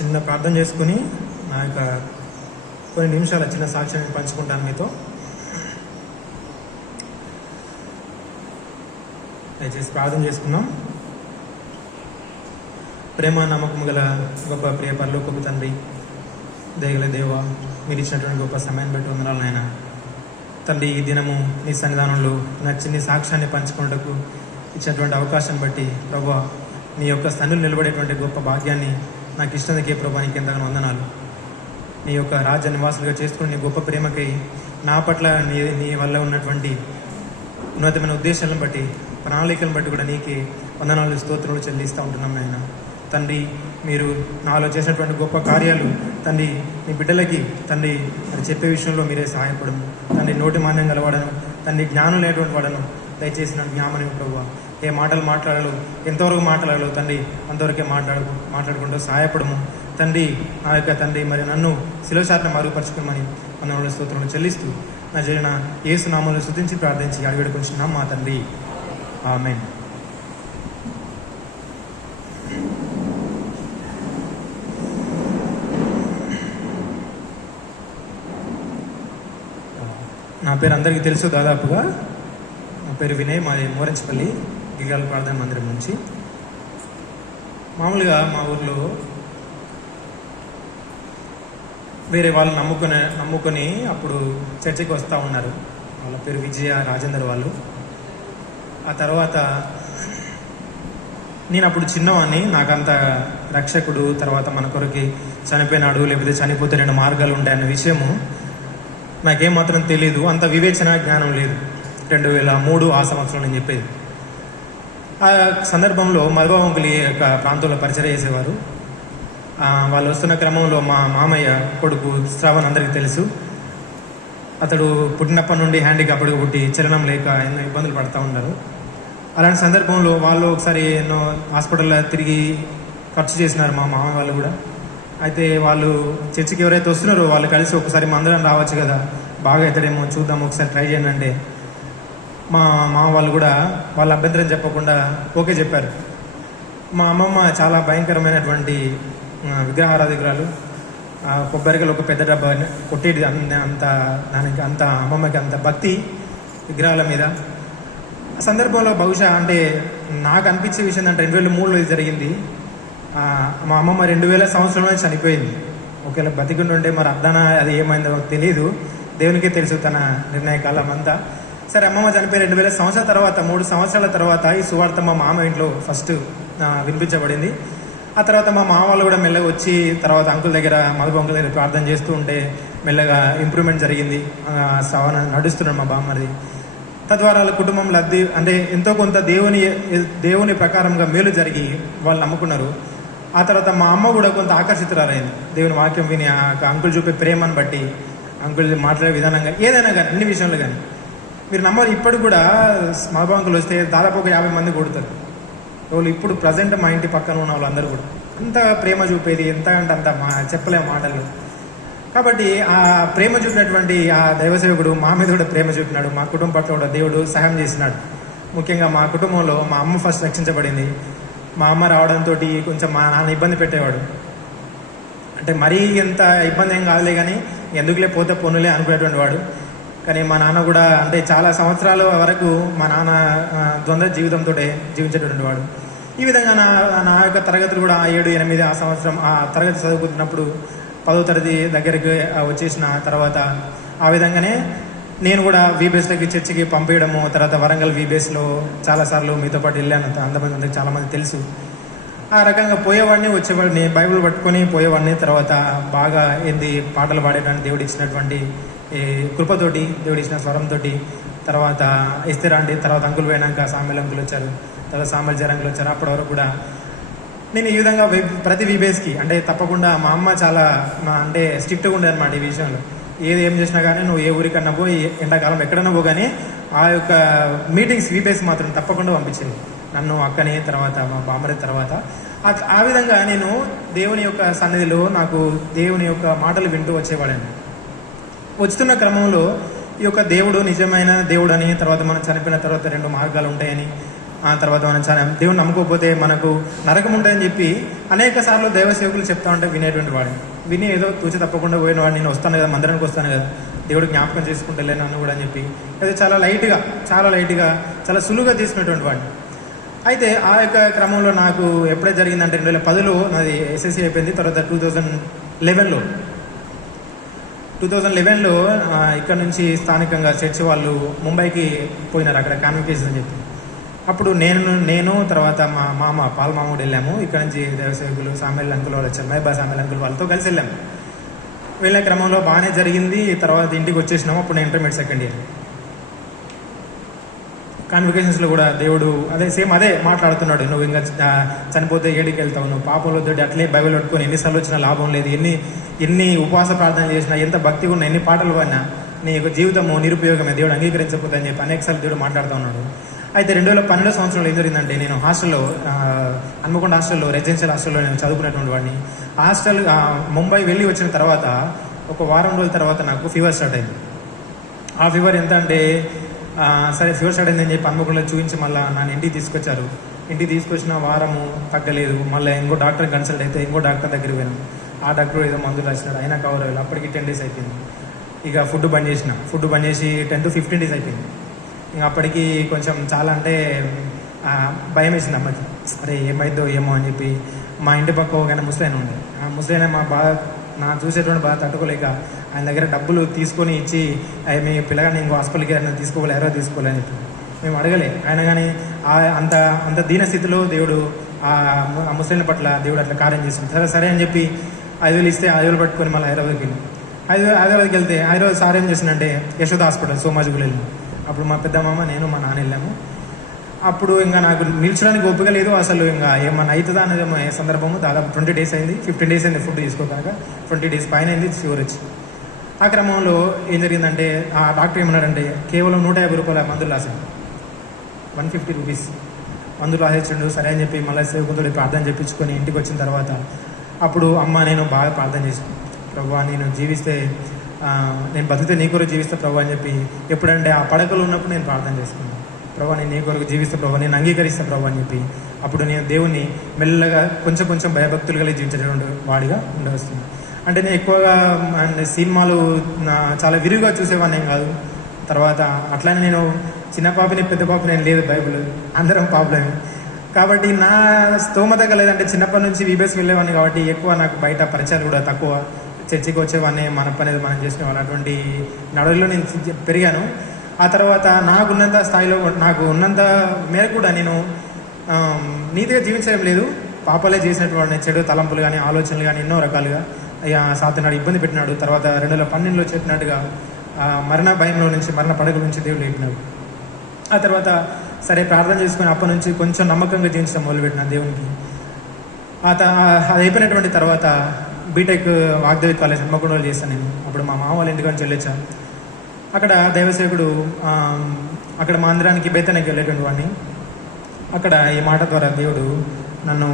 చిన్న ప్రార్థన చేసుకుని నా యొక్క కొన్ని నిమిషాల చిన్న సాక్ష్యాన్ని పంచుకుంటాను మీతో. దయచేసి ప్రార్థన చేసుకుందాం. ప్రేమ నమ్మకం గల గొప్ప ప్రియ పరలోకపు తండ్రి, దయగల దేవ, మీరు ఇచ్చినటువంటి గొప్ప సమయాన్ని బట్టి వందనాలు నాయన. తండ్రి, ఈ దినము నీ సన్నిధానంలో నా చిన్ని సాక్ష్యాన్ని పంచుకున్నటకు ఇచ్చినటువంటి అవకాశాన్ని బట్టి ప్రభువా, నీ యొక్క సన్నిధిలో నిలబడేటువంటి గొప్ప భాగ్యాన్ని నాకు ఇష్టందుకే ప్రభా, నీకు ఎంతగానో వందనాలు. నీ యొక్క రాజ్య నివాసులుగా చేసుకుని నీ గొప్ప ప్రేమకై నా పట్ల నీ వల్ల ఉన్నటువంటి ఉన్నతమైన ఉద్దేశాలను బట్టి, ప్రణాళికలను బట్టి కూడా నీకే వందనాలు, స్తోత్రాలు చెల్లిస్తూ ఉంటున్నాం నాయన. తండ్రి, మీరు నాలో చేసినటువంటి గొప్ప కార్యాలు తండ్రి, నీ బిడ్డలకి తండ్రి మరి చెప్పే విషయంలో మీరే సహాయపడము తండ్రి. నోటి మాన్యం గలవాడను తండ్రి, జ్ఞానం లేనటువంటి వాడను. దయచేసి నా జ్ఞానం ప్రభువా, ఏ మాటలు మాట్లాడాలో, ఎంతవరకు మాట్లాడాలో తండ్రి అంతవరకే మాట్లాడుకుంటూ సహాయపడము తండ్రి. నా యొక్క తండ్రి మరి నన్ను శిలోశాలను మరుగుపరచుకోమని వందనాలు, స్తోత్రాలు చెల్లిస్తూ నా జరిగిన యేసు నామములో స్తుతించి ప్రార్థించి అడిగడుకుంటున్నాం మా తండ్రి, ఆమేన్. నా పేరు అందరికీ తెలుసు దాదాపుగా. నా పేరు వినయ్, మాది మోరంచిపల్లి గిరిగాల ప్రార్థన మందిరం నుంచి. మామూలుగా మా ఊర్లో వేరే వాళ్ళు నమ్ముకొని అప్పుడు చర్చికి వస్తూ ఉన్నారు. వాళ్ళ పేరు విజయ, రాజేందర్ వాళ్ళు. ఆ తర్వాత నేను అప్పుడు చిన్నవాడిని, నాకంత రక్షకుడు తర్వాత మన కొరకి చనిపోయినాడు లేకపోతే చనిపోతే 2 మార్గాలు ఉంటాయన్న విషయము నాకేమాత్రం తెలీదు. అంత వివేచన జ్ఞానం లేదు. 2003 ఆ సంవత్సరం నేను చెప్పేది. ఆ సందర్భంలో మధుబాబంకులు యొక్క ప్రాంతంలో పరిచయం చేసేవారు. వాళ్ళు వస్తున్న క్రమంలో మా మామయ్య కొడుకు శ్రావణ్ అందరికీ తెలుసు. అతడు పుట్టినప్పటి నుండి హ్యాండిక్యాప్డ్గా పుట్టి చలనం లేక ఎన్నో ఇబ్బందులు పడుతూ ఉన్నారు. అలాంటి సందర్భంలో వాళ్ళు ఒకసారి ఎన్నో హాస్పిటల్లో తిరిగి ఖర్చు చేసినారు, మా మామ వాళ్ళు కూడా. అయితే వాళ్ళు చర్చికి ఎవరైతే వస్తున్నారో వాళ్ళు కలిసి ఒకసారి మందిరం రావచ్చు కదా, బాగా అవుతాడేమో చూద్దాం, ఒకసారి ట్రై చేయండి అంటే మా మామ వాళ్ళు కూడా వాళ్ళ అభ్యంతరం చెప్పకుండా ఓకే చెప్పారు. మా అమ్మమ్మ చాలా భయంకరమైనటువంటి విగ్రహారాధికురాలు. కొబ్బరికలు ఒక పెద్ద డబ్బా కొట్టేది, దానికి అంత అమ్మమ్మకి అంత భక్తి విగ్రహాల మీద. ఆ సందర్భంలో బహుశా అంటే నాకు అనిపించే విషయం అంటే 2003లో ఇది జరిగింది. మా అమ్మమ్మ 2000 సంవత్సరంలో చనిపోయింది. ఒకవేళ బతికుండి ఉంటే మరి అర్థాన అది ఏమైందో తెలియదు, దేవునికే తెలుసు తన నిర్ణయ కాలం అంతా. సరే, అమ్మమ్మ చనిపోయి 2000 సంవత్సరాల తర్వాత 3 సంవత్సరాల తర్వాత ఈ సువార్త మా మామ ఇంట్లో ఫస్ట్ వినిపించబడింది. ఆ తర్వాత మా మామ వాళ్ళు కూడా మెల్లగా వచ్చి తర్వాత అంకుల్ దగ్గర, మధు అంకుల్ దగ్గర ప్రార్థన చేస్తూ ఉంటే మెల్లగా ఇంప్రూవ్మెంట్ జరిగింది. శ్రవణ నడుస్తున్నాడు మా బామ్మది. తద్వారా వాళ్ళ కుటుంబం లబ్ధి అంటే ఎంతో కొంత దేవుని ప్రకారంగా మేలు జరిగి వాళ్ళు నమ్ముకున్నారు. ఆ తర్వాత మా అమ్మ కూడా కొంత ఆకర్షితురాలైంది దేవుని వాక్యం విని. అంకుల్ చూపే ప్రేమను బట్టి, అంకుల్ మాట్లాడే విధానంగా, ఏదైనా కానీ అన్ని విషయంలో కానీ మీరు నమ్మరు. ఇప్పుడు కూడా మధు అంకుల్ వస్తే దాదాపు ఒక 50 మంది కొడతారు. వాళ్ళు ఇప్పుడు ప్రజెంట్ మా ఇంటి పక్కన ఉన్న వాళ్ళందరూ కూడా అంత ప్రేమ చూపేది, ఎంత అంటే అంత చెప్పలేము మాటలు. కాబట్టి ఆ ప్రేమ చూపినటువంటి ఆ దైవసేవకుడు మా మీద కూడా ప్రేమ చూపినాడు. మా కుటుంబం పట్ల కూడా దేవుడు సహాయం చేసినాడు. ముఖ్యంగా మా కుటుంబంలో మా అమ్మ ఫస్ట్ రక్షించబడింది. మా అమ్మ రావడంతో కొంచెం మా నాన్న ఇబ్బంది పెట్టేవాడు. అంటే మరీ ఎంత ఇబ్బంది ఏం కాదులే కానీ ఎందుకులే పోతే పొన్నులే అనుకునేటువంటి వాడు. కానీ మా నాన్న కూడా అంటే చాలా సంవత్సరాల వరకు మా నాన్న ద్వంద్వ జీవితంతో జీవించేటువంటి వాడు. ఈ విధంగా నా యొక్క తరగతులు కూడా 7, 8 ఆ సంవత్సరం ఆ తరగతి చదువుకుంటున్నప్పుడు 10వ తరగతి దగ్గరికి వచ్చేసిన తర్వాత ఆ విధంగానే నేను కూడా వీబేస్లోకి చర్చికి పంపించడము. తర్వాత వరంగల్ వీబేస్లో చాలాసార్లు మీతో పాటు వెళ్ళాను. అంతమంది చాలామంది తెలుసు. ఆ రకంగా పోయేవాడిని, వచ్చేవాడిని, బైబిల్ పట్టుకొని పోయేవాడిని. తర్వాత బాగా పాటలు పాడేయడానికి దేవుడు ఇచ్చినటువంటి కృపతోటి, దేవుడు ఇచ్చిన స్వరంతో తర్వాత ఇస్తేరాండి. తర్వాత అంకులు పోయినాక సామెల్ అంకులు వచ్చారు, తర్వాత సామెల్ జరంకులు వచ్చారు. అప్పటి వరకు కూడా నేను ఈ విధంగా ప్రతి వీబేస్కి అంటే తప్పకుండా మా అమ్మ చాలా అంటే స్ట్రిక్ట్గా ఉండేది అనమాట ఈ విషయంలో. ఏం చేసినా కానీ నువ్వు ఏ ఊరికన్నా పోయి, ఎండాకాలం ఎక్కడన్నా పో, కానీ ఆ యొక్క మీటింగ్స్ వీబేస్ మాత్రం తప్పకుండా పంపించింది నన్ను, అక్కని, తర్వాత మా బామ్మరి. తర్వాత ఆ విధంగా నేను దేవుని యొక్క సన్నిధిలో నాకు దేవుని యొక్క మాటలు వింటూ వచ్చేవాడిని. వస్తున్న క్రమంలో ఈ యొక్క దేవుడు నిజమైన దేవుడు అని, తర్వాత మనం చనిపోయిన తర్వాత 2 మార్గాలు ఉంటాయని, ఆ తర్వాత మనం చాలా దేవుని నమ్ముకోకపోతే మనకు నరకం ఉంటుందని చెప్పి అనేక సార్లు దైవ సేవకులు చెప్తా ఉంటే వినేటువంటి వాడిని. విని ఏదో తూచి తప్పకుండా పోయిన వాడు, నేను వస్తాను కదా, మందిరానికి వస్తాను కదా, దేవుడు జ్ఞాపకం చేసుకుంటలే నన్ను కూడా అని చెప్పి ఏదో చాలా లైట్గా చాలా సులువుగా తీసుకునేటువంటి వాడిని. అయితే ఆ యొక్క క్రమంలో నాకు ఎప్పుడైతే జరిగిందంటే 2010లో నాది ఎస్ఎస్సీ అయిపోయింది. తర్వాత 2011లో ఇక్కడ నుంచి స్థానికంగా చర్చి వాళ్ళు ముంబైకి పోయినారు, అక్కడ కాన్వికేషన్ అని చెప్పి. అప్పుడు నేను తర్వాత మా మామ పాల్ మామ కూడా వెళ్ళాము. ఇక్కడ నుంచి దేవసేవకులు సామెల్ అంకుల్ వాళ్ళు వచ్చారు, మైబా సామెల్ అంకుల్ వాళ్ళతో కలిసి వెళ్ళాము. వెళ్ళే క్రమంలో బాగానే జరిగింది. తర్వాత ఇంటికి వచ్చేసినాము. అప్పుడు నేను ఇంటర్మీడియట్ సెకండ్ ఇయర్. కాన్వికేషన్స్లో కూడా దేవుడు అదే మాట్లాడుతున్నాడు, నువ్వు ఇంకా చనిపోతే ఏడికి వెళ్తావు, నువ్వు పాపంలో తోటి అట్లే బైబిల్ పట్టుకొని ఎన్నిసార్లు వచ్చినా లాభం లేదు, ఎన్ని ఉపవాస ప్రార్థన చేసినా, ఎంత భక్తిగా ఉన్నా, ఎన్ని పాటలు పాడినా నీ యొక్క జీవితము నిరుపయోగమే, దేవుడు అంగీకరించకపోతే అని చెప్పి అనేకసార్లు దేవుడు మాట్లాడుతూ ఉన్నాడు. అయితే 2012 సంవత్సరంలో ఏం జరిగిందంటే, నేను హాస్టల్లో హన్మకొండ హాస్టల్లో రెసిడెన్షియల్ హాస్టల్లో నేను చదువుకునేటువంటి వాడిని. ముంబై వెళ్ళి వచ్చిన తర్వాత ఒక వారం రోజుల తర్వాత నాకు ఫీవర్ స్టార్ట్ అయింది. ఆ ఫీవర్ ఎంత అంటే, సరే ఫీవర్ స్టార్ట్ అయిందని చెప్పి హన్మకొండలో చూపించి మళ్ళీ నన్ను ఇంటికి తీసుకొచ్చారు. ఇంటికి తీసుకొచ్చిన వారము తగ్గలేదు. మళ్ళీ ఇంకో డాక్టర్ కన్సల్ట్ అయితే ఇంకో డాక్టర్ దగ్గరికి పోయాను. ఆ డాక్టర్ ఏదో మందులు రాసినాడు, అయినా కవర్ అవ్వాలి. అప్పటికి 10 days అయిపోయింది. ఇక ఫుడ్ బంద్ చేసి 10 to 15 days అయిపోయింది. ఇంక అప్పటికి కొంచెం చాలా అంటే భయం వేసింది అమ్మకి. అరే ఏమైందో ఏమో అని చెప్పి మా ఇంటి పక్క ఒక ముసలైన ఉండే. ఆ ముసలైన నా చూసేటువంటి బాగా తట్టుకోలేక ఆయన దగ్గర డబ్బులు తీసుకొని ఇచ్చి, మీ పిల్లగాని ఇంకో హాస్పిటల్కి తీసుకోవాలి, ఎవరో తీసుకోవాలి అని చెప్పి మేము అడగలే. ఆయన కానీ అంత దీన స్థితిలో దేవుడు ఆ ముసలిన పట్ల దేవుడు అట్లా కార్యం చేస్తుంది. సరే అని చెప్పి 5,000 ఇస్తే 5,000 పట్టుకొని మళ్ళీ హైదరాబాద్కి వెళ్ళి హైదరాబాద్కి వెళ్తే హైదరాబాద్ సార్ ఏం చేసిందంటే యశోద హాస్పిటల్ సోమాజిగూడ వెళ్ళాము. అప్పుడు మా పెద్ద మామ, నేను, మా నాన్న వెళ్ళాము. అప్పుడు ఇంకా నాకు నిల్చడానికి ఓపిక లేదు. అసలు ఇంకా ఏమన్నా అవుతుందా అనేది సందర్భము. దాదాపు 20 days అయింది, 15 days అయింది ఫుడ్ తీసుకోక. 20 days పైన అయింది ఫీవర్ వచ్చి. ఆ క్రమంలో ఏం జరిగిందంటే, ఆ డాక్టర్ ఏమన్నాడంటే, కేవలం 150 రూపాయల మందులు రాశాడు, 150 rupees మందులు రాసేసిండు. సరే అని చెప్పి మళ్ళీ సేవకులతో ప్రార్థన చేయించుకొని ఇంటికి వచ్చిన తర్వాత అప్పుడు నేను బాగా ప్రార్థన చేశాను. ప్రభువా, నేను జీవిస్తే, నేను బతికితే నీ కొరకు జీవిస్తే ప్రభు అని చెప్పి, ఎప్పుడంటే ఆ పడకలు ఉన్నప్పుడు నేను ప్రార్థన చేసుకున్నాను. ప్రభు, నేను నీ కొరకు జీవిస్తే ప్రభు, నేను అంగీకరిస్తా ప్రభు అని చెప్పి, అప్పుడు నేను దేవుణ్ణి మెల్లగా కొంచెం భయభక్తులు కలిగి జీవించేటువంటి వాడిగా ఉండవస్తుంది. అంటే నేను ఎక్కువగా సినిమాలు చాలా విరివిగా చూసేవాడిని ఏం కాదు. తర్వాత అట్లానే నేను చిన్న పాపని పెద్ద పాపని ఏం లేదు, బైబిల్ అందరం పాపలేము. కాబట్టి నా స్తోమత కలేదంటే చిన్నప్పటి నుంచి వీబీఎస్ వెళ్ళేవాడిని కాబట్టి ఎక్కువ నాకు బయట పరిచయాలు కూడా తక్కువ. చర్చికి వచ్చేవాడిని, మన పని అనేది మనం చేసుకునేవాళ్ళు. అటువంటి నడవల్లో నేను పెరిగాను. ఆ తర్వాత నాకున్నంత స్థాయిలో, నాకు ఉన్నంత మేరకు కూడా నేను నీతిగా జీవించడం లేదు. పాపాలే చేసినటువంటి చెడు తలంపులు కానీ, ఆలోచనలు కానీ ఎన్నో రకాలుగా సాతనాడు ఇబ్బంది పెట్టినాడు. తర్వాత 2012లో చెప్పినట్టుగా మరణ భయంలో నుంచి, మరణ పడకల నుంచి దేవుడు లేపినాడు. ఆ తర్వాత సరే ప్రార్థన చేసుకుని అప్పటి నుంచి కొంచెం నమ్మకంగా జీవించడం మొదలుపెట్టిన దేవునికి. అది అయిపోయినటువంటి తర్వాత బీటెక్ వాగ్దేవి కాలేజ్ హన్మకొండలో చేశాను నేను. అప్పుడు మా మామ వాళ్ళ ఇంటికి నుంచి వెళ్ళొచ్చాను. అక్కడ దైవసేవకుడు, అక్కడ మా మందిరానికి బేతనకి వెళ్ళేటువంటి వాడిని. అక్కడ ఈ మాట ద్వారా దేవుడు నన్ను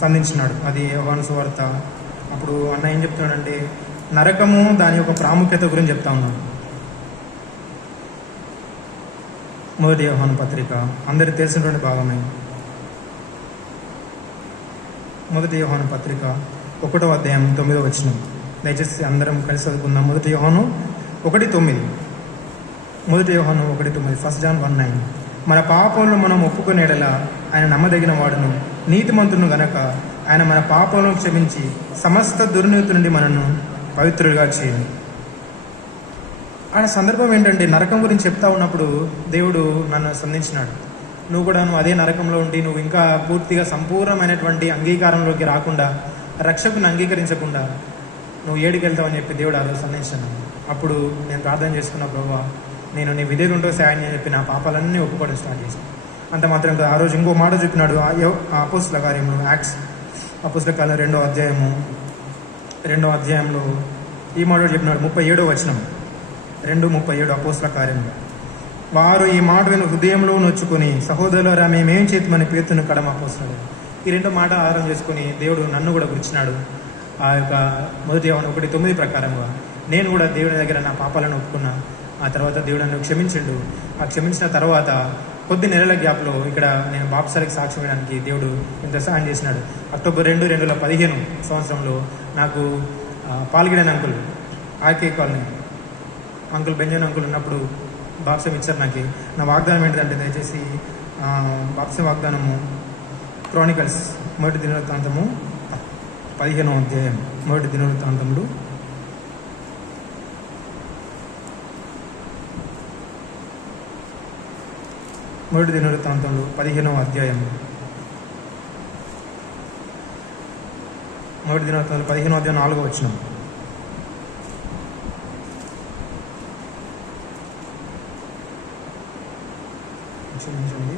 సంధించినాడు. అది యోహాను సువార్త. అప్పుడు అన్న ఏం చెప్తున్నాడంటే, నరకము దాని యొక్క ప్రాముఖ్యత గురించి చెప్తా ఉన్నాను. మొదటి యోహాను పత్రిక అందరికి తెలిసినటువంటి భాగమే. మొదటి యోహాను పత్రిక 1వ అధ్యాయం 9వ వచనం. దయచేసి అందరం కలిసి చదువుకుందాం. మొదటి యోహాను 1:9. మొదటి యోహాను 1:9. 1 John 1:9. మన పాపములను మనం ఒప్పుకునేలా ఆయన నమ్మదగిన వాడును, నీతిమంతును గనక ఆయన మన పాపములను క్షమించి సమస్త దుర్నీతి నుండి మనను పవిత్రులుగా చేయండి. ఆ సందర్భం ఏంటంటే, నరకం గురించి చెప్తా ఉన్నప్పుడు దేవుడు నన్ను సంధించినాడు. నువ్వు అదే నరకంలో ఉండి, నువ్వు ఇంకా పూర్తిగా సంపూర్ణమైనటువంటి అంగీకారంలోకి రాకుండా, రక్షకుని అంగీకరించకుండా నువ్వు ఏడికి వెళ్తావని చెప్పి దేవుడు ఆ రోజు సంధించాను. అప్పుడు నేను ప్రార్థన చేసుకున్న, ప్రభువా, నేను నీ విధేయుంటో సాయం అని చెప్పి నా పాపాలన్నీ ఒప్పుకోవడం స్టార్ట్ చేశాను. అంత మాత్రం ఆ రోజు ఇంకో మాట చెప్పినాడు. అపోస్తుల కార్యము, యాక్ట్స్ అపోస్తుల కాలం 2వ అధ్యాయంలో ఈ మాట చెప్పినాడు. 37వ వచనం, 2:37 అపోస్తుల కార్యంలో. వారు ఈ మాట విని హృదయంలో నొచ్చుకొని, సహోదరులారా మేమేం చేద్దామని పేతును కడమ అపోస్తులు. ఈ 2 మాట ఆధారం చేసుకుని దేవుడు నన్ను కూడా గుర్చినాడు. ఆ యొక్క మొదటి యోహాను 1:9 ప్రకారంగా నేను కూడా దేవుని దగ్గర నా పాపాలను ఒప్పుకున్నా. ఆ తర్వాత దేవుడు నన్ను క్షమించిండు. ఆ క్షమించిన తర్వాత కొద్ది నెలల గ్యాప్లో ఇక్కడ నేను బాప్సారికి సాక్ష్యం ఇవ్వడానికి దేవుడు ఇంత సహాయం చేసినాడు. అక్టోబర్ 2, 2015 సంవత్సరంలో నాకు పాల్గొడిన అంకుల్ ఆర్కే కాలనీ అంకుల్ బెంజన్ అంకుల్ ఉన్నప్పుడు బాప్సం ఇచ్చారు. నాకు నా వాగ్దానం ఏంటంటే దయచేసి బాప్సం వాగ్దానము క్రానికల్స్ 1 దినవృత్తాంతము 15వ అధ్యాయం 1 దినవృత్తాంతములు 15వ అధ్యాయం 4వ వచనం. క్షమించండి,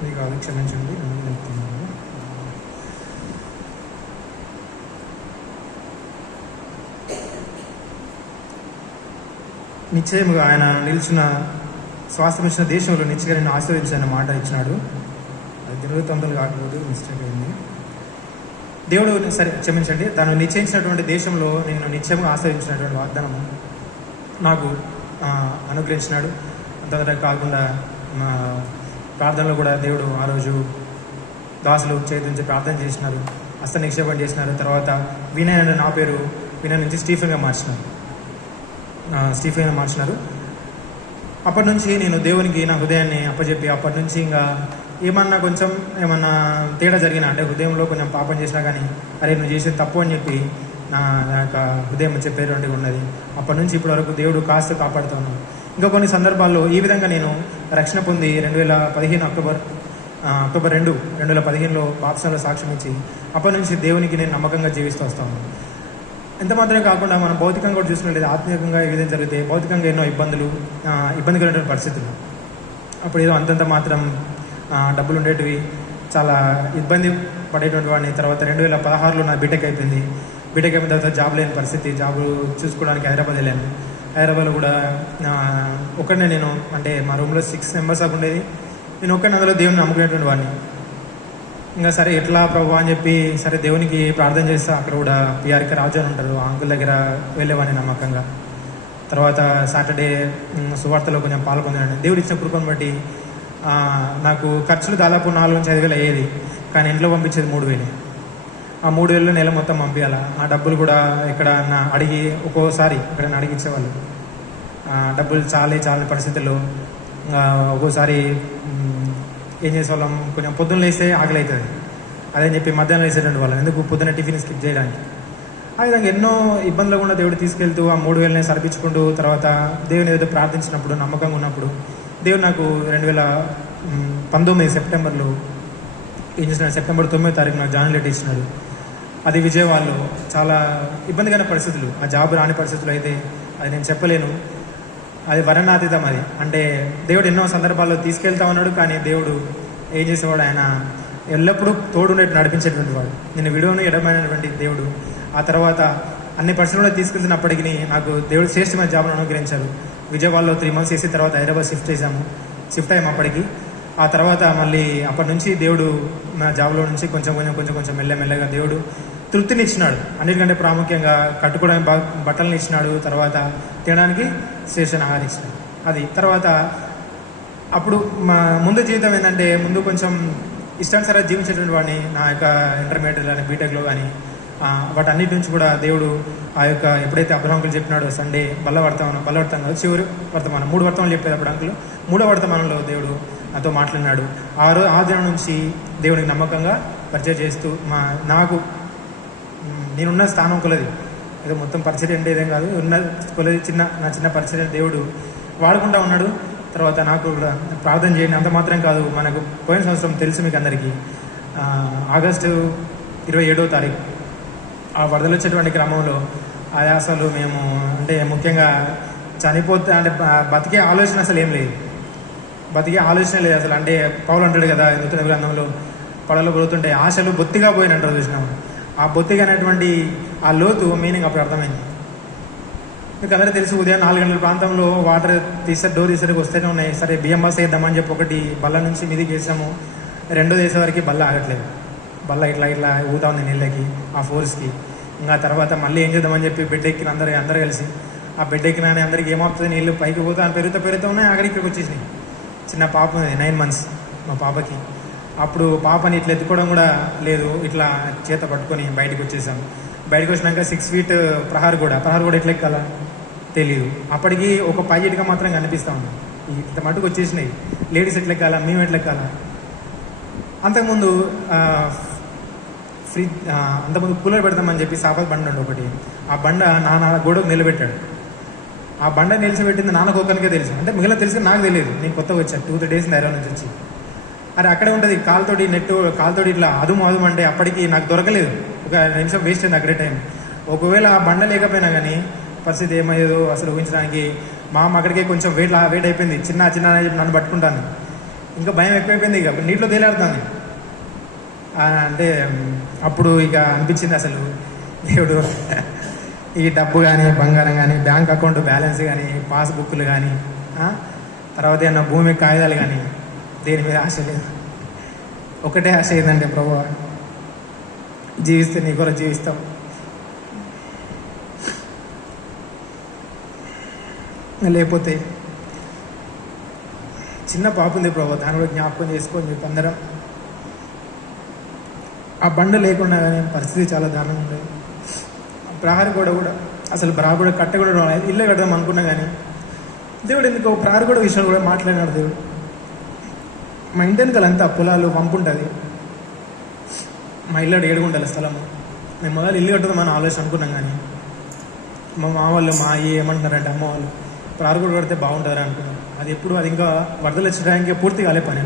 ఇది కాదు, క్షమించండి, నిశ్చయముగా ఆయన నిలిచిన శ్వాసం ఇచ్చిన దేశంలో నిశ్చయంగా నేను ఆశీర్వదించిన మాట ఇచ్చినాడు. అది దినవృత్తాంతాలు కాకపోతే మిస్టేక్ అయింది. దేవుడు సరే క్షమించండి, తను నిశ్చయించినటువంటి దేశంలో నేను నిత్యంగా ఆశ్రయించినటువంటి వాగ్దానము నాకు అనుగ్రహించినాడు. అంతవరకు కాకుండా ప్రార్థనలో కూడా దేవుడు ఆ రోజు దాసులు చేతించి ప్రార్థన చేసినారు, హస్త నిక్షేపం చేసినారు. తర్వాత వినయ్ అంటే నా పేరు వినయ్ నుంచి స్టీఫెన్గా మార్చినారు. అప్పటి నుంచి నేను దేవునికి నా హృదయాన్ని అప్పచెప్పి అప్పటి నుంచి ఇంకా ఏమన్నా తేడా జరిగినా అంటే హృదయంలో కొంచెం పాపం చేసినా కానీ అరే నువ్వు చేసేది తప్పు అని చెప్పి నా యొక్క హృదయం చెప్పేటువంటిది ఉన్నది. అప్పటి నుంచి ఇప్పటి వరకు దేవుడు కాస్త కాపాడుతున్నాను. ఇంకా కొన్ని సందర్భాల్లో ఈ విధంగా నేను రక్షణ పొంది 2015 అక్టోబర్ 2, 2015లో బాప్సంలో సాక్ష్యం ఇచ్చి అప్పటి నుంచి దేవునికి నేను నమ్మకంగా జీవిస్తూ వస్తాను. ఎంత మాత్రమే కాకుండా మనం భౌతికంగా కూడా చూసుకున్నట్లయితే ఆత్మీయంగా ఏ విధంగా జరిగితే భౌతికంగా ఎన్నో ఇబ్బందికరమైన పరిస్థితులు. అప్పుడు ఏదో అంతంత మాత్రం డబ్బులు ఉండేటివి, చాలా ఇబ్బంది పడేటువంటి వాడిని. తర్వాత 2016లో నా బీటెక్ అయిపోయింది. బీటెక్ అయిపోయిన తర్వాత జాబ్ లేని పరిస్థితి, జాబ్ చూసుకోవడానికి హైదరాబాద్ వెళ్ళాను. హైదరాబాద్లో కూడా ఒక్కడనే నేను, అంటే మా రూమ్లో 6 మెంబర్స్ దాకా ఉండేది. నేను ఒక్కడిని అందులో దేవుని నమ్ముకునేటువంటి వాడిని. ఇంకా సరే ఎట్లా ప్రభు అని చెప్పి సరే దేవునికి ప్రార్థన చేస్తా. అక్కడ కూడా పిఆర్కే రాజు అని ఉంటారు, ఆ అంకుల్ దగ్గర వెళ్ళేవాడిని నమ్మకంగా. తర్వాత సాటర్డే సువార్తలో కొంచెం పాల్గొన్నాను. దేవుడు ఇచ్చిన కృపను బట్టి నాకు ఖర్చులు దాదాపు 4 నుంచి 5 వేలు అయ్యేది, కానీ ఇంట్లో పంపించేది 3,000. ఆ 3,000 నెల మొత్తం పంపించాలి. ఆ డబ్బులు కూడా ఇక్కడ అడిగి ఒక్కోసారి ఇక్కడ అడిగిచ్చేవాళ్ళు. డబ్బులు చాలని పరిస్థితుల్లో ఒక్కోసారి ఏం చేసేవాళ్ళం, కొంచెం పొద్దున్న లేస్తే ఆకలి అవుతుంది అదని చెప్పి మధ్యాహ్నం వేసేటువంటి వాళ్ళం, ఎందుకు పొద్దున్న టిఫిన్ స్కిప్ చేయడానికి. ఆ విధంగా ఎన్నో ఇబ్బందులు కూడా దేవుడు తీసుకెళ్తూ ఆ 3,000 సరిపించుకుంటూ తర్వాత దేవుని ఏదైతే ప్రార్థించినప్పుడు నమ్మకంగా ఉన్నప్పుడు దేవుడు నాకు 2019 సెప్టెంబర్లో ఏం చేసినాడు, సెప్టెంబర్ 9వ తారీఖు నాకు జాయిన్ లెటర్ ఇచ్చినాడు. అది విజయవాడలో చాలా ఇబ్బందికరమైన పరిస్థితులు, ఆ జాబ్ రాని పరిస్థితులు అయితే అది నేను చెప్పలేను. అది వర్ణనాతీతం. అది అంటే దేవుడు ఎన్నో సందర్భాల్లో తీసుకెళ్తా ఉన్నాడు, కానీ దేవుడు ఏం చేసేవాడు, ఆయన ఎల్లప్పుడూ తోడుండేట్టు నడిపించేటువంటి వాడు. నేను విడువను ఎడమైనటువంటి దేవుడు. ఆ తర్వాత అన్ని పరిస్థితుల్లో తీసుకెళ్తున్నప్పటికీ నాకు దేవుడు శ్రేష్టమైన జాబ్ను అనుగ్రహించారు. విజయవాడలో 3 months చేసి తర్వాత హైదరాబాద్ షిఫ్ట్ అయ్యాము అప్పటికి. ఆ తర్వాత మళ్ళీ అప్పటి నుంచి దేవుడు నా జాబ్లో నుంచి కొంచెం మెల్లమెల్లగా దేవుడు తృప్తిని ఇచ్చినాడు. అన్నిటికంటే ప్రాముఖ్యంగా కట్టుకోవడానికి బట్టలను ఇచ్చినాడు. తర్వాత తినడానికి శ్రేష్ఠమైన ఆహారం ఇచ్చినాడు. అది తర్వాత అప్పుడు మా ముందు జీవితం ఏంటంటే ముందు కొంచెం ఇష్టానుసారంగా జీవించేటువంటి వాడిని. నా యొక్క ఇంటర్మీడియట్ కానీ బీటెక్లో కానీ వాటన్నిటి నుంచి కూడా దేవుడు ఆ యొక్క ఎప్పుడైతే అబ్రహాంకులు చెప్పినాడో సండే బల్ల వర్తమానం చివరి వర్తమానం 3 వర్తమానాలు చెప్పేది అప్పుడు అంకులు. 3వ వర్తమానంలో దేవుడు నాతో మాట్లాడినాడు. ఆ దినం నుంచి దేవునికి నమ్మకంగా పరిచయం చేస్తూ నాకు నేనున్న స్థానం కొలది, ఏదో మొత్తం పరిచయం అంటే ఏదేం కాదు, ఉన్న కొలది నా చిన్న పరిచయం దేవుడు వాడుకుంటా ఉన్నాడు. తర్వాత నాకు కూడా ప్రార్థన చేయండి అంత మాత్రం కాదు. మనకు పోయిన సంవత్సరం తెలుసు మీకు అందరికీ, ఆగస్టు 27వ తారీఖు ఆ వరదలు వచ్చేటువంటి క్రమంలో అసలు మేము అంటే ముఖ్యంగా చనిపోతే అంటే బతికే ఆలోచన అసలు ఏం లేదు, అసలు. అంటే పౌలు అంటాడు కదా నూతన గ్రంథంలో, పడవలో పోతుంటే ఆశలు బొత్తిగా పోయినంటారు చూసినాము. ఆ బొత్తిగా అనేటువంటి ఆ లోతు మీనింగ్ అప్పుడు అర్థమైంది. మీకు అందరూ తెలుసు, ఉదయం 4 గంటల ప్రాంతంలో వాటర్ డోర్ తీసేకి వస్తేనే ఉన్నాయి. సరే బియ్యం బస్ వేద్దామని చెప్పి ఒకటి బల్ల నుంచి మీదికి వేసాము. 2వ వేసే వరకు బల్ల ఆగట్లేదు. బల్ల ఇట్లా ఊతా ఉంది నీళ్ళకి, ఆ ఫోర్స్కి. ఇంకా తర్వాత మళ్ళీ ఏం చేద్దామని చెప్పి బెడ్ ఎక్కిన అందరూ కలిసి ఆ బెడ్ ఎక్కిన అందరికి ఏమవుతుంది, నీళ్ళు పైకి పోతే అని పెరుగుతూ ఉన్నాయి. ఇక్కడికి వచ్చేసినాయి. చిన్న పాప ఉంది, 9 months మా పాపకి. అప్పుడు పాపని ఇట్లా ఎత్తుకోవడం కూడా లేదు, ఇట్లా చేత పట్టుకొని బయటకు వచ్చేసాం. బయటకు వచ్చినాక 6 feet ప్రహార్ కూడా ఎట్లా ఎక్కాలా తెలియదు. అప్పటికి ఒక పైగా మాత్రం కనిపిస్తూ ఉన్నాం. ఇంత మటుకు వచ్చేసినాయి. లేడీస్ ఎట్లా ఎక్కాలా, మేము ఎట్లా ఎక్కాలా. అంతకుముందు అంతకుముందు కూలర్ పెడతామని చెప్పి సాఫాత్ బండ ఉండి ఒకటి, ఆ బండ నాన్న గోడకు నిలబెట్టాడు. ఆ బండ నిలిచిపెట్టింది నాన్నకు ఒక్కరికే తెలుసు, అంటే మిగిలిన తెలిసి నాకు తెలియదు. నేను కొత్తగా వచ్చాను, 2-3 days హైదరాబాద్ నుంచి వచ్చి. అరే అక్కడే ఉంటుంది కాలుతోటి ఇట్లా అదుము అంటే అప్పటికి నాకు దొరకలేదు. ఒక నిమిషం వేస్ట్ అయింది అక్కడే టైం. ఒకవేళ ఆ బండ లేకపోయినా కానీ పరిస్థితి ఏమయ్యేదో అసలు ఊహించడానికి. మా అమ్మ అక్కడికే కొంచెం వెయిట్ అయిపోయింది. చిన్న అని చెప్పి నన్ను పట్టుకుంటాను. ఇంకా భయం ఎక్కువైపోయింది. ఇక నీటిలో తేలాడుతాను. అంటే అప్పుడు ఇక అనిపించింది అసలు దేవుడు ఈ డబ్బు కానీ, బంగారం కానీ, బ్యాంక్ అకౌంట్ బ్యాలెన్స్ కానీ, పాస్బుక్లు కానీ, తర్వాత ఏమన్నా భూమి కాగితాలు కానీ, దేని మీద ఆశ లేదు. ఒకటే ఆశ ఏంటంటే, ప్రభువా జీవిస్తే నీ కొరకు జీవిస్తాం, లేకపోతే చిన్న పాప ఉంది ప్రభు, దాని కూడా జ్ఞాపకం చేసుకొని చెప్పి అందరం. ఆ బండ లేకుండా కానీ పరిస్థితి చాలా దారుణంగా ఉండేది. ప్రహారీ కూడా అసలు ప్రహారీ కూడా కట్ట కూడా ఇల్లే కడదాం అనుకున్నా కానీ దేవుడు ఎందుకు ప్రహారీ కూడా విషయంలో కూడా మాట్లాడినాడు దేవుడు. మా ఇంటి వెనకాలంతా పొలాలు పంపు ఉంటుంది. మా ఇల్లు 7 గుంటల స్థలము. మేము మొదలు ఇల్లు కట్టుదామని ఆలోచన అనుకున్నాం కానీ మా వాళ్ళు ఏమంటున్నారంటే అమ్మ వాళ్ళు ప్రహారీ కూడా కడితే బాగుంటుందని అనుకున్నాం. అది ఇంకా వరదలు వచ్చడానికి పూర్తి కాలే పని.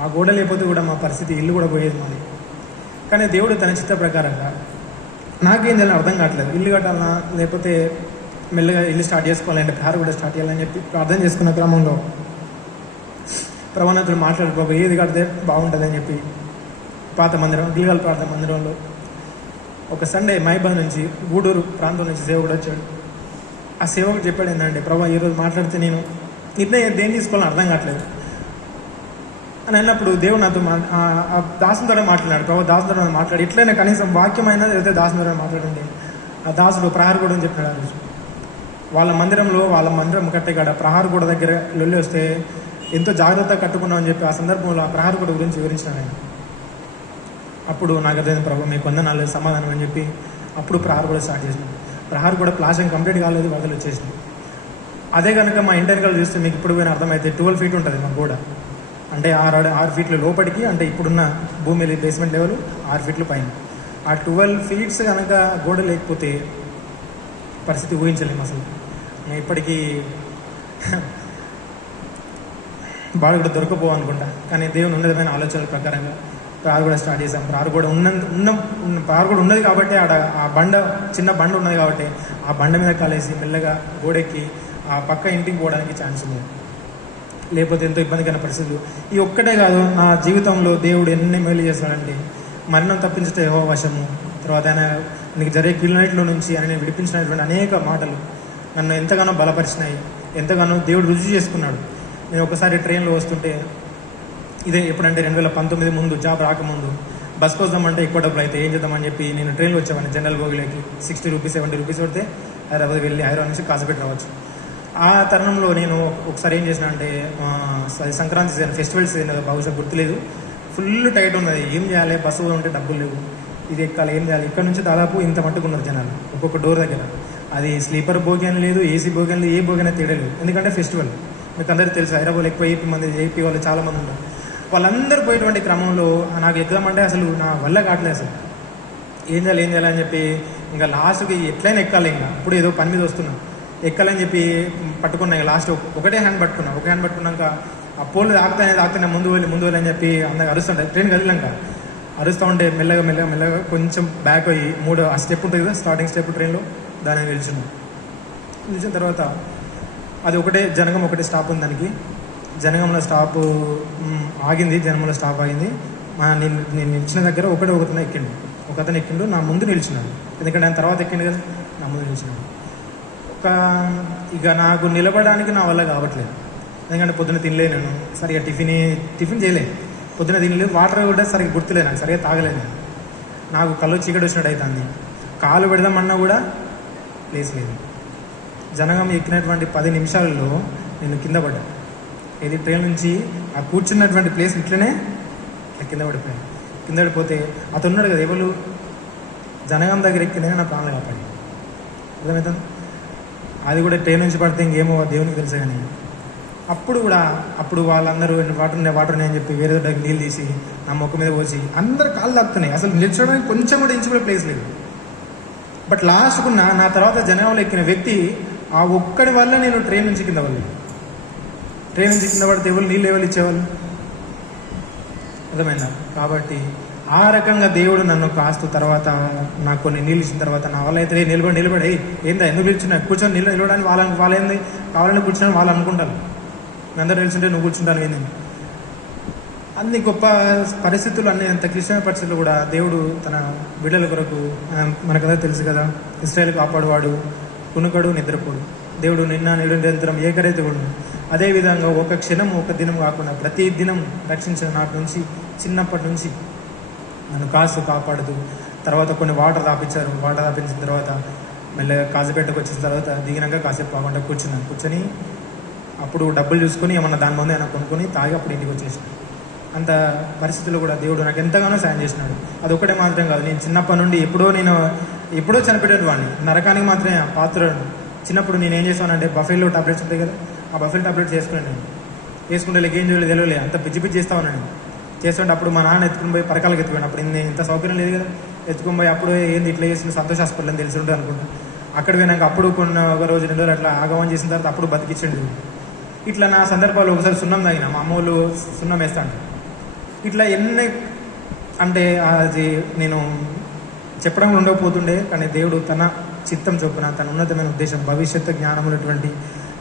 ఆ గోడ లేకపోతే కూడా మా పరిస్థితి ఇల్లు కూడా పోయేది మాది. కానీ దేవుడు తన చిత్త ప్రకారంగా నాకేం చేయాలని అర్థం కావట్లేదు. ఇల్లు కట్టాలన్నా లేకపోతే మెల్లగా ఇల్లు స్టార్ట్ చేసుకోవాలంటే ప్రహారీ కూడా స్టార్ట్ చేయాలని చెప్పి ప్రార్థన చేసుకున్న క్రమంలో ప్రవణతులు మాట్లాడు ఏది కడితే బాగుంటుంది అని చెప్పి పాత మందిరం, గిల్గాల్ ప్రార్థన మందిరంలో ఒక సండే మైబాద్ నుంచి గూడూరు ప్రాంతం నుంచి సేవకుడు వచ్చాడు. ఆ సేవకు చెప్పాడు ఏంటంటే, ప్రభా ఈరోజు మాట్లాడితే నేను నిర్ణయం దేని తీసుకోవాలని అర్థం కావట్లేదు అని అన్నప్పుడు దేవుడు నాతో ఆ దాసుని ద్వారా మాట్లాడాడు. ప్రభావ దాసుని ద్వారా మాట్లాడి ఎట్లయినా కనీసం వాక్యమైనా లేకపోతే దాసుని ద్వారా మాట్లాడండి. ఆ దాసుడు ప్రహారీ కూడా అని చెప్పాడు. ఆ రోజు వాళ్ళ మందిరం కట్టేకాడ ప్రహారీ కూడా దగ్గర లొల్లి వస్తే ఎంతో జాగ్రత్తగా కట్టుకున్నామని చెప్పి ఆ సందర్భంలో ఆ ప్రహారీ కూడా గురించి వివరించినాను నేను. అప్పుడు నాకు అర్థమైంది, ప్రభావ మీకు వందనాలు సమాధానం అని చెప్పి అప్పుడు ప్రహారీ కూడా స్టార్ట్ చేసినాం. ప్రహారీ కూడా ప్లాస్టింగ్ కంప్లీట్ కాలేదు, వరదలు వచ్చేసినాయి. అదే కనుక మా ఇంటర్నల్ చూస్తే మీకు ఇప్పుడు పోయిన అర్థమైతే 12 feet ఉంటుంది మా గోడ. అంటే 6 feet లోపలికి, అంటే ఇప్పుడున్న భూమి బేస్మెంట్ లెవెల్ 6 feet పైన. ఆ 12 feet కనుక గోడ లేకపోతే పరిస్థితి ఊహించలేము అసలు. ఇప్పటికీ బాడు కూడా దొరకపోవనుకుంటా. కానీ దేవుని ఉన్నతమైన ఆలోచనల ప్రకారంగా ప్రారు కూడా స్టార్ట్ చేసాం. ప్రారు కూడా ఉన్నది కాబట్టి ఆ బండ, చిన్న బండ ఉన్నది కాబట్టి ఆ బండ మీద కాలేసి మెల్లగా గోడెక్కి ఆ పక్క ఇంటికి పోవడానికి ఛాన్స్ ఉంది. లేకపోతే ఎంతో ఇబ్బందికరమైన పరిస్థితులు. ఈ ఒక్కటే కాదు, నా జీవితంలో దేవుడు ఎన్ని మేలు చేస్తాడంటే, మరణం తప్పించే యెహోవా వశము, తర్వాత ఆయన నీకు జరిగే కీళ్ళన్నిటిలో నుంచి ఆయన విడిపించినటువంటి అనేక మాటలు నన్ను ఎంతగానో బలపరిచినాయి, ఎంతగానో దేవుడు రుజువు చేసుకున్నాడు. నేను ఒకసారి ట్రైన్లో వస్తుంటే, ఇదే ఎప్పుడంటే 2019 ముందు, జాబ్ రాకముందు, బస్ కోసమంటే ఎక్కువ డబ్బులు అయితే ఏం చేద్దామని చెప్పి నేను ట్రైన్లో వచ్చేవాడిని. జనరల్ బోగిలోకి 60 రూపీస్ 70 రూపీస్ పడితే హైదరాబాద్ వెళ్ళి హైదరాబాద్ నుంచి కాసేపెట్టి రావచ్చు. ఆ తరుణంలో నేను ఒకసారి ఏం చేసిన అంటే, సంక్రాంతి సీజన్, ఫెస్టివల్ సీజన్ బహుశా గుర్తులేదు, ఫుల్ టైట్ ఉన్నది. ఏం చేయాలి, బస్సు ఉంటే డబ్బులు లేవు, ఇది ఎక్కాలి, ఏం చేయాలి. ఇక్కడ నుంచి దాదాపు ఇంత మట్టుకున్నారు జనాలు ఒక్కొక్క డోర్ దగ్గర. అది స్లీపర్ బోగి అని లేదు, ఏసీ బోగి అని లేదు, ఏ బోగి అనేది తేడలేదు. ఎందుకంటే ఫెస్టివల్ మీకు అందరికీ తెలుసు, హైదరాబాద్ ఎక్కువ ఏపీ వాళ్ళు చాలామంది ఉన్నారు. వాళ్ళందరూ పోయేటువంటి క్రమంలో నాకు ఎగ్జామ్ అసలు నా వల్ల కావట్లేదు అసలు. ఏం చేయాలి అని చెప్పి ఇంకా లాస్ట్కి ఎట్లయినా ఎక్కాలి. ఇంకా ఇప్పుడు ఏదో పని మీద వస్తున్నాను, ఎక్కాలని చెప్పి పట్టుకున్నా. ఇంకా లాస్ట్ ఒకటే హ్యాండ్ పట్టుకున్నాక ఆ పోల్ ఆగుతానే ముందు వెళ్ళి అని చెప్పి అందరికి అరుస్తుంటాయి. ట్రైన్ కదిలినాక అరుస్తూ ఉంటే మెల్లగా కొంచెం బ్యాక్ అయ్యి 3 ఆ స్టెప్ ఉంటుంది కదా, స్టార్టింగ్ స్టెప్ ట్రైన్లో, దాన్ని నిలిచిన తర్వాత అది జనగం ఒకటే స్టాప్ ఉంది. దానికి జనగంలో స్టాప్ ఆగింది, జనగంలో స్టాప్ ఆగింది. నేను నిలిచిన దగ్గర ఒకతను ఎక్కిండు, నా ముందు నిలిచినాడు. ఎందుకంటే ఆయన తర్వాత ఎక్కిండు కదా, నా ముందు నిలిచినాడు. ఇక నాకు నిలబడడానికి నా వల్ల కావట్లేదు. ఎందుకంటే పొద్దున తినలే, నేను సరిగా టిఫిన్ చేయలేదు, పొద్దున తినలేదు, వాటర్ కూడా సరిగ్గా గుర్తులేదు, నాకు సరిగ్గా తాగలేదు. నాకు కళ్ళు చీకటి వచ్చినట్టు అవుతుంది. కాలు పెడదామన్నా కూడా ప్లేస్ లేదు. జనగం ఎక్కినటువంటి 10 నిమిషాలలో నేను కింద పడ్డా. ఇది ట్రైన్ నుంచి ఆ కూర్చున్నటువంటి ప్లేస్ ఇట్లనే కింద పడిపోయాను. కింద పడిపోతే అతను ఉన్నాడు కదా, ఎవరు జనగం దగ్గర ఎక్కిందని నా ప్రాణాలు కాపాడి. అర్థమవుతుంది. అది కూడా ట్రైన్ నుంచి పడితే ఇంకేమో దేవునికి తెలుసు. కానీ అప్పుడు వాళ్ళందరూ వాటర్ అని చెప్పి వేరే దగ్గర నీళ్ళు తీసి నా మొక్క మీద పోసి అందరు కాళ్ళు తాకుతున్నాయి. అసలు నిల్చోడానికి కొంచెం కూడా ఇంచు కూడా ప్లేస్ లేదు. బట్ లాస్ట్కున్న నా తర్వాత జనంలో ఎక్కిన వ్యక్తి ఆ ఒక్కడి వల్ల నేను ట్రైన్ నుంచి కింద పడితే ఎవరు నీళ్ళు ఎవరు ఇచ్చేవాళ్ళు? అర్థమైందా? కాబట్టి ఆ రకంగా దేవుడు నన్ను కాస్తూ తర్వాత నాకు కొన్ని నీళ్ళు ఇచ్చిన తర్వాత నా వల్ల అయితే నిలబడి ఏందా ఎందుకు నిల్చున్నా కూర్చొని నిలబడని వాళ్ళేంది కావాలని కూర్చొని వాళ్ళు అనుకుంటారు. మీ అందరూ నిల్చుంటే నువ్వు కూర్చుంటాను ఏంది. అన్ని గొప్ప పరిస్థితులు, అన్ని అంత క్లిష్టమైన పరిస్థితులు కూడా దేవుడు తన బిడ్డల కొరకు, మనకదా తెలుసు కదా, ఇశ్రాయేలు కాపాడువాడు, కునుకడు నిద్రపోడు. దేవుడు నిన్న నిరంతరం ఏకరైతే ఉండు. అదేవిధంగా ఒక క్షణం ఒక దినం కాకుండా ప్రతి దినం రక్షించిన నాటి నుంచి చిన్నప్పటి నుంచి నన్ను కాపాడుతూ తర్వాత కొన్ని వాటర్ తాపించారు. వాటర్ తాపించిన తర్వాత మెల్లగా కాజీపేటకు వచ్చిన తర్వాత దిగినాక కాసేపు కాకుండా కూర్చొని అప్పుడు డబ్బులు చూసుకొని ఏమన్నా దాని ముందు ఏమైనా కొనుక్కొని తాగి అప్పుడు ఇంటికి వచ్చేసాను. అంత పరిస్థితుల్లో కూడా దేవుడు నాకు ఎంతగానో సాయం చేసినాడు. అది ఒక్కటే మాత్రం కాదు, నేను చిన్నప్పటి నుండి ఎప్పుడో చనిపోయేది వాడిని, నరకానికి మాత్రమే పాత్రను. చిన్నప్పుడు నేను ఏం చేస్తానంటే బఫెల్లో టాబ్లెట్స్ ఉంటాయి కదా, ఆ బఫెల్ టాబ్లెట్స్ వేసుకుంటే ఏం చేయలేదు తెలియలే, అంత పిచ్చి చేస్తా ఉన్నాను. చేస్తుంటే అప్పుడు మా నాన్న ఎత్తుకుని పోయి పరకాలకు ఎత్తుకుపోయాను. అప్పుడు ఇంత సౌకర్యం లేదు కదా, ఎత్తుకుని పోయి అప్పుడు ఏంది ఇట్లా చేసిన సంతోష హాస్పిటల్ అని తెలిసి ఉంటుంది అనుకుంటా. అక్కడ పోయినాక అప్పుడు ఒక రోజు 2 రోజులు అట్లా ఆగమని చేసిన తర్వాత అప్పుడు బతికించండి. ఇట్లా నా సందర్భాలు ఒకసారి సున్నం తాగిన, మా అమ్మ వాళ్ళు సున్నం వేస్తా అంటారు. ఇట్లా ఎన్ని అంటే అది నేను చెప్పడం ఉండకపోతుండే. కానీ దేవుడు తన చిత్తం చొప్పున, తన ఉన్నతమైన ఉద్దేశం, భవిష్యత్తు జ్ఞానం ఉన్నటువంటి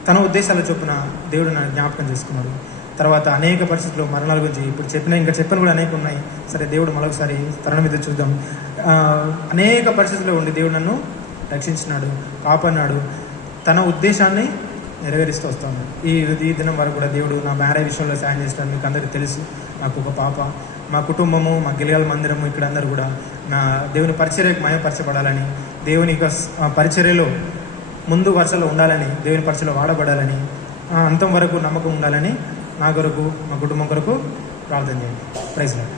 తన ఉద్దేశాల చొప్పున దేవుడు నన్ను జ్ఞాపకం చేసుకున్నాడు. తర్వాత అనేక పరిస్థితుల్లో మరణాల గురించి ఇప్పుడు ఇంకా చెప్పిన కూడా అనేక ఉన్నాయి. సరే, దేవుడు మరొకసారి తరుణం మీద చూద్దాం. అనేక పరిస్థితుల్లో ఉండి దేవుడు నన్ను రక్షించినాడు, కాపాడినాడు, తన ఉద్దేశాన్ని నెరవేరుస్తూ వస్తాను. ఈ దినం వరకు కూడా దేవుడు నా మ్యారేజ్ విషయంలో సాయం చేస్తాను. మీకు అందరికీ తెలుసు, నాకు ఒక పాప, మా కుటుంబము, మా గిలియాల మందిరము, ఇక్కడ అందరూ కూడా నా దేవుని పరిచర్యకు మయపరచబడాలని, దేవుని పరిచర్యలో ముందు వరుసలో ఉండాలని, దేవుని పరిచయలో వాడబడాలని, అంతం వరకు నమ్మకం ఉండాలని నా కొరకు, మా కుటుంబం కొరకు ప్రార్థన చేయండి. Praise lord.